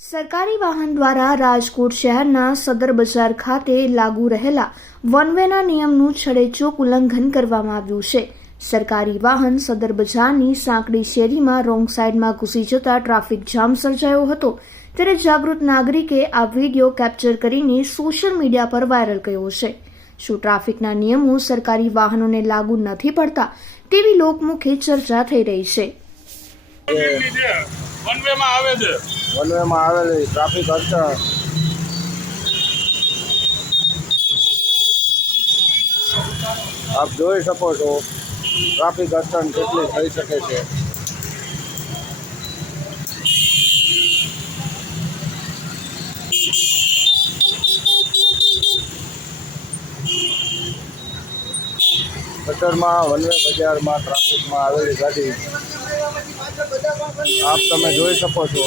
સરકારી વાહન દ્વારા રાજકોટ શહેરના સદર બજાર ખાતે લાગુ રહેલા વન વેના નિયમનું છડેચોક ઉલ્લંઘન કરવામાં આવ્યું છે. સરકારી વાહન સદર બજારની સાંકડી શેરીમાં રોંગ સાઈડમાં ઘૂસી જતા ટ્રાફિક જામ સર્જાયો હતો. ત્યારે જાગૃત નાગરિકે આ વીડિયો કેપ્ચર કરીને સોશિયલ મીડિયા પર વાયરલ કર્યો છે. શું ટ્રાફિકના નિયમો સરકારી વાહનોને લાગુ નથી પડતા તેવી લોકમુખે ચર્ચા થઈ રહી છે. વન વે માં આવે છે. વનવેમાં આવેલી ટ્રાફિક અડચણ આપ જોઈ શકો છો ટ્રાફિક અડચણ કેટલી થઈ શકે છે. ગટરમાં, વનવે બજારમાં ટ્રાફિકમાં આવેલી ગાડી. આપ તમે જોઈ શકો છો